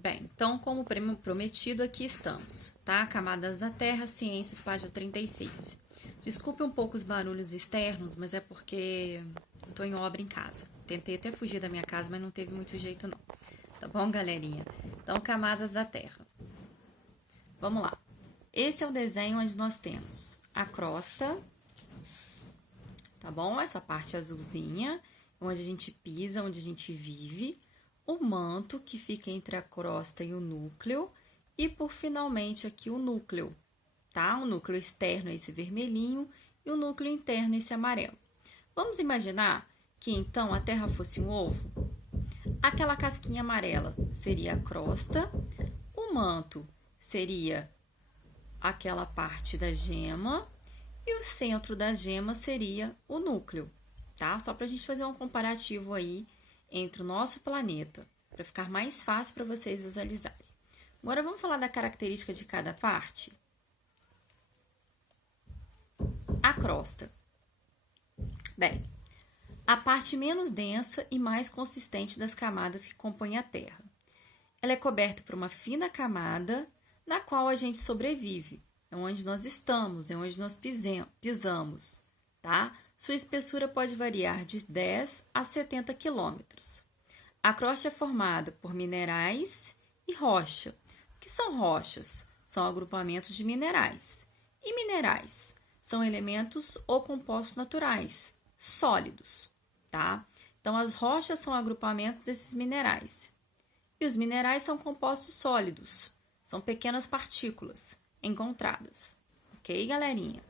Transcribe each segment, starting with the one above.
Bem, então, como prometido, aqui estamos, tá? Camadas da Terra, Ciências, página 36. Desculpe um pouco os barulhos externos, mas é porque eu tô em obra em casa. Tentei até fugir da minha casa, mas não teve muito jeito não. Tá bom, galerinha? Então, camadas da Terra. Vamos lá. Esse é o desenho onde nós temos a crosta, tá bom? Essa parte azulzinha, onde a gente pisa, onde a gente vive. O manto, que fica entre a crosta e o núcleo, e por finalmente aqui o núcleo, tá? O núcleo externo é esse vermelhinho e o núcleo interno esse amarelo. Vamos imaginar que então a Terra fosse um ovo? Aquela casquinha amarela seria a crosta, o manto seria aquela parte da gema e o centro da gema seria o núcleo, tá? Só para a gente fazer um comparativo aí entre o nosso planeta, para ficar mais fácil para vocês visualizarem. Agora vamos falar da característica de cada parte? A crosta. Bem, a parte menos densa e mais consistente das camadas que compõem a Terra. Ela é coberta por uma fina camada na qual a gente sobrevive. É onde nós estamos, é onde nós pisamos, tá? Sua espessura pode variar de 10 a 70 quilômetros. A crosta é formada por minerais e rocha. O que são rochas? São agrupamentos de minerais. E minerais são elementos ou compostos naturais, sólidos, tá? Então, as rochas são agrupamentos desses minerais. E os minerais são compostos sólidos, são pequenas partículas encontradas. Ok, galerinha?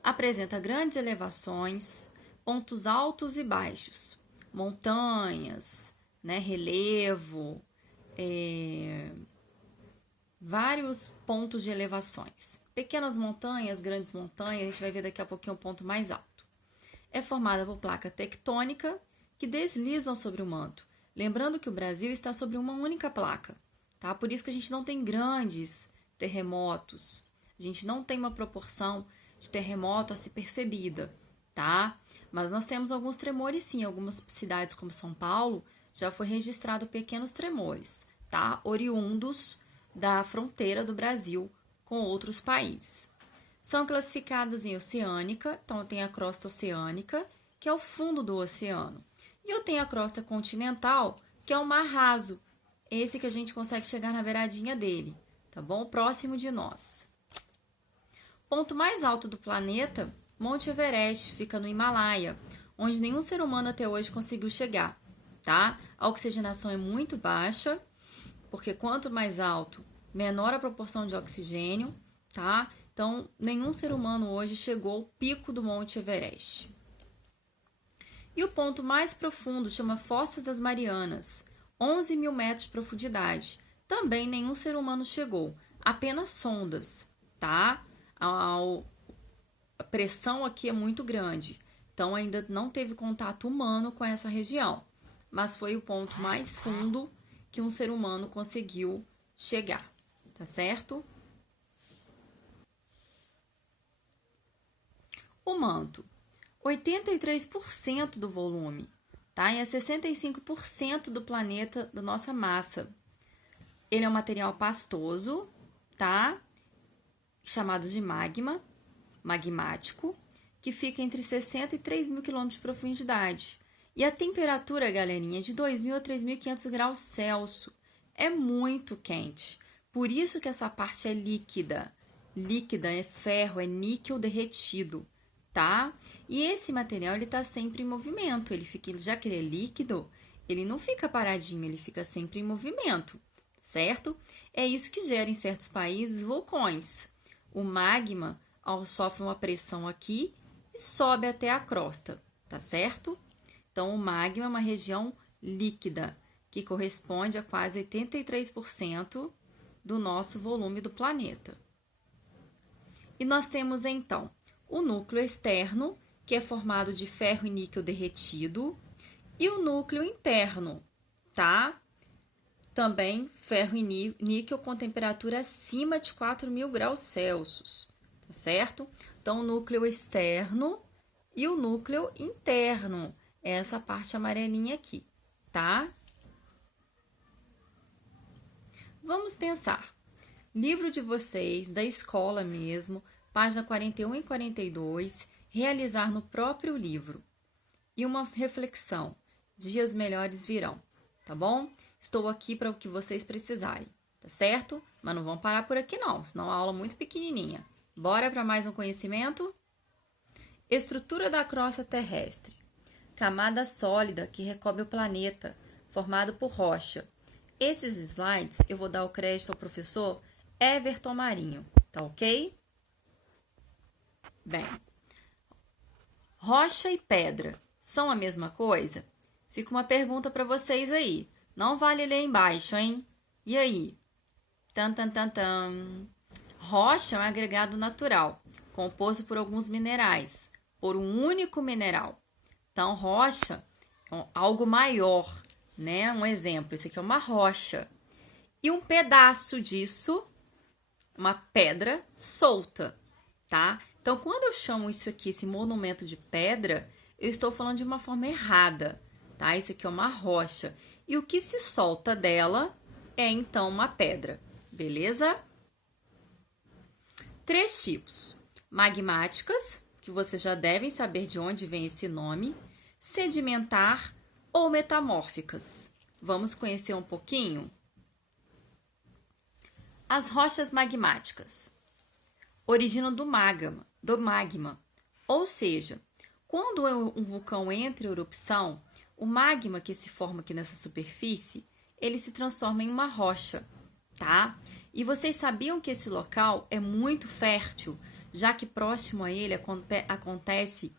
Apresenta grandes elevações, pontos altos e baixos, montanhas, né, relevo, vários pontos de elevações. Pequenas montanhas, grandes montanhas, a gente vai ver daqui a pouquinho o ponto mais alto. É formada por placa tectônica que deslizam sobre o manto. Lembrando que o Brasil está sobre uma única placa, tá? Por isso que a gente não tem grandes terremotos, a gente não tem uma proporção de terremoto a ser percebida, tá? Mas nós temos alguns tremores sim, algumas cidades como São Paulo já foi registrado pequenos tremores, tá? Oriundos da fronteira do Brasil com outros países. São classificadas em oceânica, então tem a crosta oceânica, que é o fundo do oceano. E eu tenho a crosta continental, que é o mar raso, esse que a gente consegue chegar na beiradinha dele, tá bom? Próximo de nós. Ponto mais alto do planeta, Monte Everest, fica no Himalaia, onde nenhum ser humano até hoje conseguiu chegar, tá? A oxigenação é muito baixa, porque quanto mais alto, menor a proporção de oxigênio, tá? Então, nenhum ser humano hoje chegou ao pico do Monte Everest. E o ponto mais profundo chama Fossas das Marianas, 11 mil metros de profundidade. Também nenhum ser humano chegou, apenas sondas, tá? A pressão aqui é muito grande, então ainda não teve contato humano com essa região, mas foi o ponto mais fundo que um ser humano conseguiu chegar, tá certo? O manto, 83% do volume, tá? E é 65% do planeta, da nossa massa. Ele é um material pastoso, tá? Chamado de magma, magmático, que fica entre 60 e 3 mil quilômetros de profundidade. E a temperatura, galerinha, é de 2.000 a 3.500 graus Celsius. É muito quente. Por isso que essa parte é líquida. Líquida é ferro, é níquel derretido, tá? E esse material, ele tá sempre em movimento. Ele fica, já que ele é líquido, ele não fica paradinho, ele fica sempre em movimento, certo? É isso que gera em certos países vulcões. O magma sofre uma pressão aqui e sobe até a crosta, tá certo? Então, o magma é uma região líquida, que corresponde a quase 83% do nosso volume do planeta. E nós temos, então, o núcleo externo, que é formado de ferro e níquel derretido, e o núcleo interno, tá? Também ferro e níquel com temperatura acima de 4.000 graus Celsius, tá certo? Então, o núcleo externo e o núcleo interno, essa parte amarelinha aqui, tá? Vamos pensar. Livro de vocês, da escola mesmo, página 41 e 42, realizar no próprio livro. E uma reflexão, dias melhores virão, tá bom? Estou aqui para o que vocês precisarem, tá certo? Mas não vão parar por aqui não, senão a aula é muito pequenininha. Bora para mais um conhecimento? Estrutura da crosta terrestre. Camada sólida que recobre o planeta, formado por rocha. Esses slides eu vou dar o crédito ao professor Everton Marinho, tá ok? Bem, rocha e pedra são a mesma coisa? Fica uma pergunta para vocês aí. Não vale ler embaixo, hein? E aí? Tan, tan, tan, tan. Rocha é um agregado natural, composto por alguns minerais, por um único mineral. Então, rocha é algo maior, né? Um exemplo, isso aqui é uma rocha. E um pedaço disso, uma pedra solta, tá? Então, quando eu chamo isso aqui, esse monumento de pedra, eu estou falando de uma forma errada, tá? Isso aqui é uma rocha. E o que se solta dela é, então, uma pedra, beleza? 3 tipos. Magmáticas, que vocês já devem saber de onde vem esse nome, sedimentar ou metamórficas. Vamos conhecer um pouquinho? As rochas magmáticas originam do magma, ou seja, quando um vulcão entra em erupção, o magma que se forma aqui nessa superfície, ele se transforma em uma rocha, tá? E vocês sabiam que esse local é muito fértil, já que próximo a ele acontece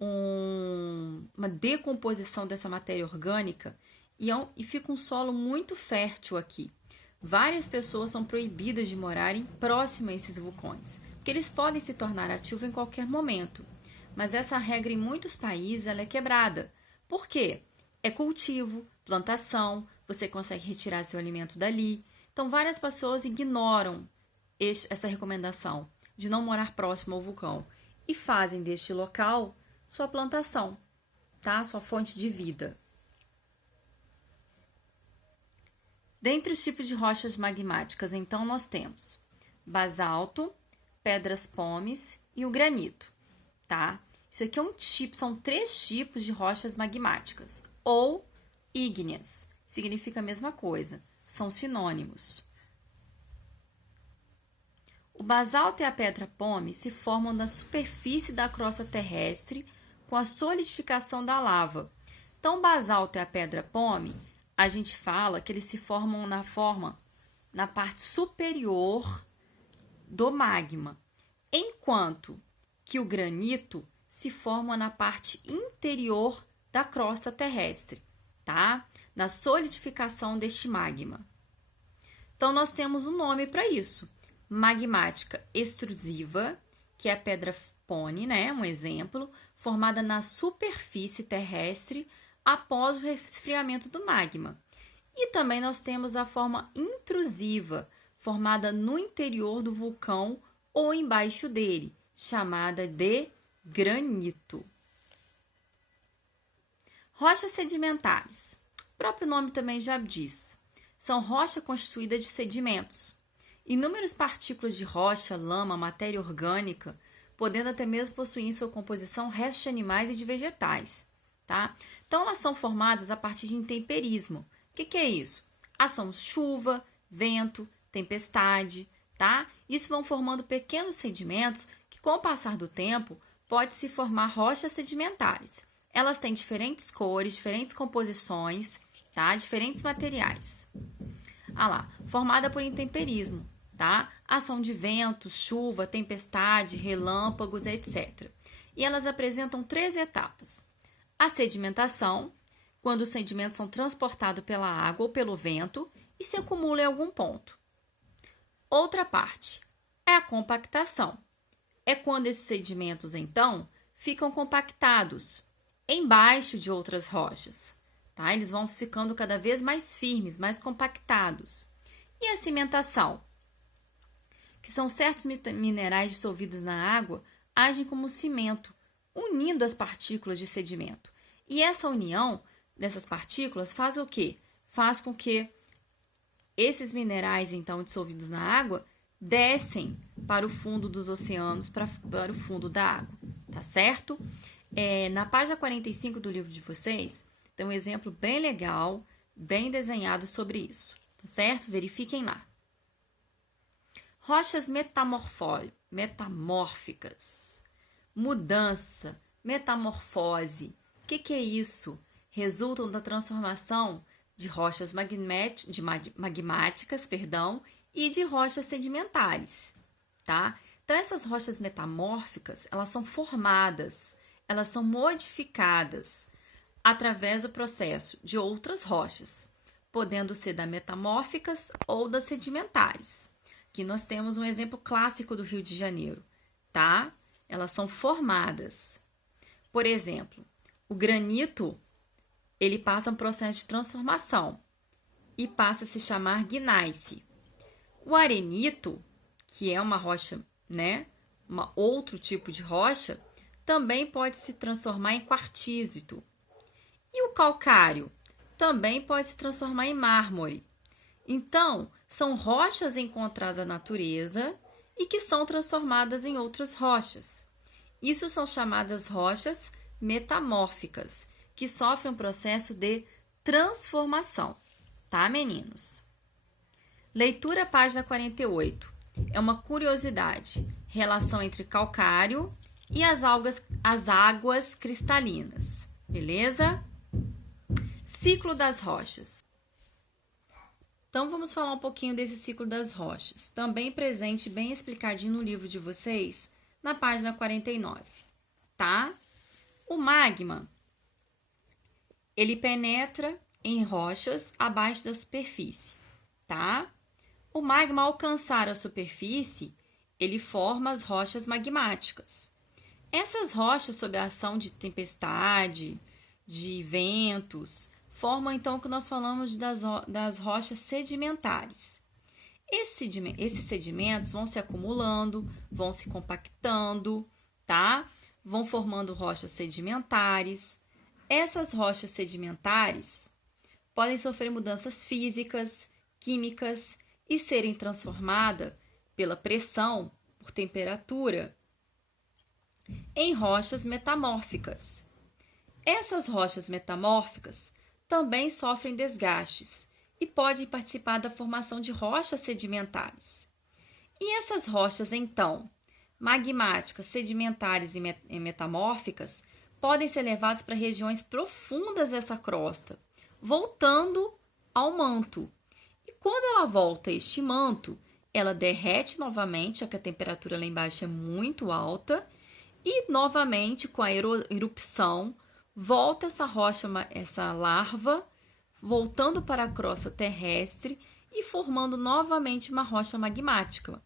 uma decomposição dessa matéria orgânica e fica um solo muito fértil aqui. Várias pessoas são proibidas de morarem próximo a esses vulcões, porque eles podem se tornar ativos em qualquer momento. Mas essa regra em muitos países ela é quebrada. Por quê? É cultivo, plantação, você consegue retirar seu alimento dali. Então, várias pessoas ignoram essa recomendação de não morar próximo ao vulcão e fazem deste local sua plantação, tá? Sua fonte de vida. Dentre os tipos de rochas magmáticas, então, nós temos basalto, pedras pómenes e o granito, tá? Isso aqui é um tipo, são 3 tipos de rochas magmáticas, ou ígneas, significa a mesma coisa, são sinônimos. O basalto e a pedra pómez se formam na superfície da crosta terrestre com a solidificação da lava. Então, o basalto e a pedra pómez, a gente fala que eles se formam na parte superior do magma, enquanto que o granito se forma na parte interior da crosta terrestre, tá? Na solidificação deste magma. Então, nós temos um nome para isso. Magmática extrusiva, que é a pedra pómez, né? Um exemplo, formada na superfície terrestre após o resfriamento do magma. E também nós temos a forma intrusiva, formada no interior do vulcão ou embaixo dele, chamada de granito. Rochas sedimentares. O próprio nome também já diz. São rochas constituídas de sedimentos. Inúmeras partículas de rocha, lama, matéria orgânica, podendo até mesmo possuir em sua composição restos de animais e de vegetais, tá? Então, elas são formadas a partir de intemperismo. O que é isso? Ação chuva, vento, tempestade, tá? Isso vão formando pequenos sedimentos que, com o passar do tempo, pode se formar rochas sedimentares. Elas têm diferentes cores, diferentes composições, tá? Diferentes materiais. Formada por intemperismo, tá? Ação de ventos, chuva, tempestade, relâmpagos, etc. E elas apresentam 3 etapas. A sedimentação, quando os sedimentos são transportados pela água ou pelo vento e se acumulam em algum ponto. Outra parte é a compactação. É quando esses sedimentos, então, ficam compactados embaixo de outras rochas, tá? Eles vão ficando cada vez mais firmes, mais compactados. E a cimentação, que são certos minerais dissolvidos na água, agem como cimento, unindo as partículas de sedimento. E essa união dessas partículas faz o quê? Faz com que Esses minerais, então, dissolvidos na água, descem para o fundo dos oceanos, para o fundo da água, tá certo? Na página 45 do livro de vocês, tem um exemplo bem legal, bem desenhado sobre isso, tá certo? Verifiquem lá. Rochas metamórficas, mudança, metamorfose. O que é isso? Resultam da transformação de rochas magmáticas, e de rochas sedimentares, tá? Então, essas rochas metamórficas, elas são formadas, elas são modificadas através do processo de outras rochas, podendo ser das metamórficas ou das sedimentares. Aqui nós temos um exemplo clássico do Rio de Janeiro, tá? Elas são formadas. Por exemplo, o granito, ele passa um processo de transformação e passa a se chamar gneiss. O arenito, que é uma rocha, né, outro tipo de rocha, também pode se transformar em quartzito. E o calcário também pode se transformar em mármore. Então, são rochas encontradas na natureza e que são transformadas em outras rochas. Isso são chamadas rochas metamórficas, que sofrem um processo de transformação, tá, meninos? Leitura, página 48. É uma curiosidade. Relação entre calcário e as águas cristalinas. Beleza? Ciclo das rochas. Então, vamos falar um pouquinho desse ciclo das rochas. Também presente, bem explicadinho no livro de vocês, na página 49. Tá? O magma, ele penetra em rochas abaixo da superfície. Tá? O magma, ao alcançar a superfície, ele forma as rochas magmáticas. Essas rochas, sob a ação de tempestade, de ventos, formam então o que nós falamos das rochas sedimentares. Esses sedimentos vão se acumulando, vão se compactando, tá? Vão formando rochas sedimentares. Essas rochas sedimentares podem sofrer mudanças físicas, químicas e serem transformadas pela pressão, por temperatura, em rochas metamórficas. Essas rochas metamórficas também sofrem desgastes e podem participar da formação de rochas sedimentares. E essas rochas, então, magmáticas, sedimentares e metamórficas, podem ser levadas para regiões profundas dessa crosta, voltando ao manto. E quando ela volta a este manto, ela derrete novamente, já que a temperatura lá embaixo é muito alta, e novamente, com a erupção, volta essa rocha, essa larva, voltando para a crosta terrestre e formando novamente uma rocha magmática.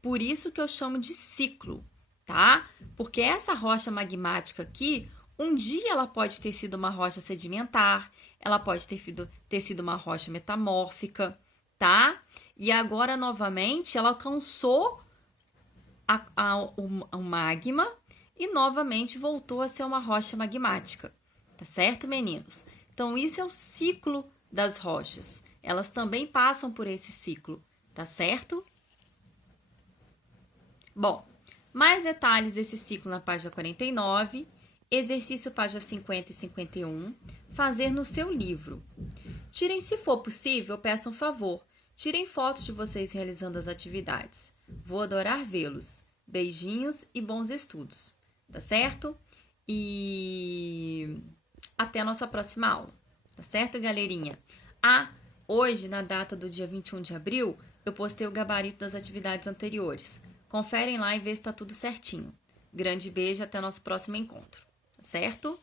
Por isso que eu chamo de ciclo, tá? Porque essa rocha magmática aqui, um dia ela pode ter sido uma rocha sedimentar, ela pode ter sido uma rocha metamórfica, tá? E agora, novamente, ela alcançou o magma e novamente voltou a ser uma rocha magmática, tá certo, meninos? Então, isso é o ciclo das rochas. Elas também passam por esse ciclo, tá certo? Bom, mais detalhes desse ciclo na página 49, exercício página 50 e 51, fazer no seu livro. Tirem, se for possível, eu peço um favor, tirem fotos de vocês realizando as atividades. Vou adorar vê-los. Beijinhos e bons estudos, tá certo? E até a nossa próxima aula, tá certo, galerinha? Hoje, na data do dia 21 de abril, eu postei o gabarito das atividades anteriores. Conferem lá e vê se está tudo certinho. Grande beijo, até nosso próximo encontro, tá certo?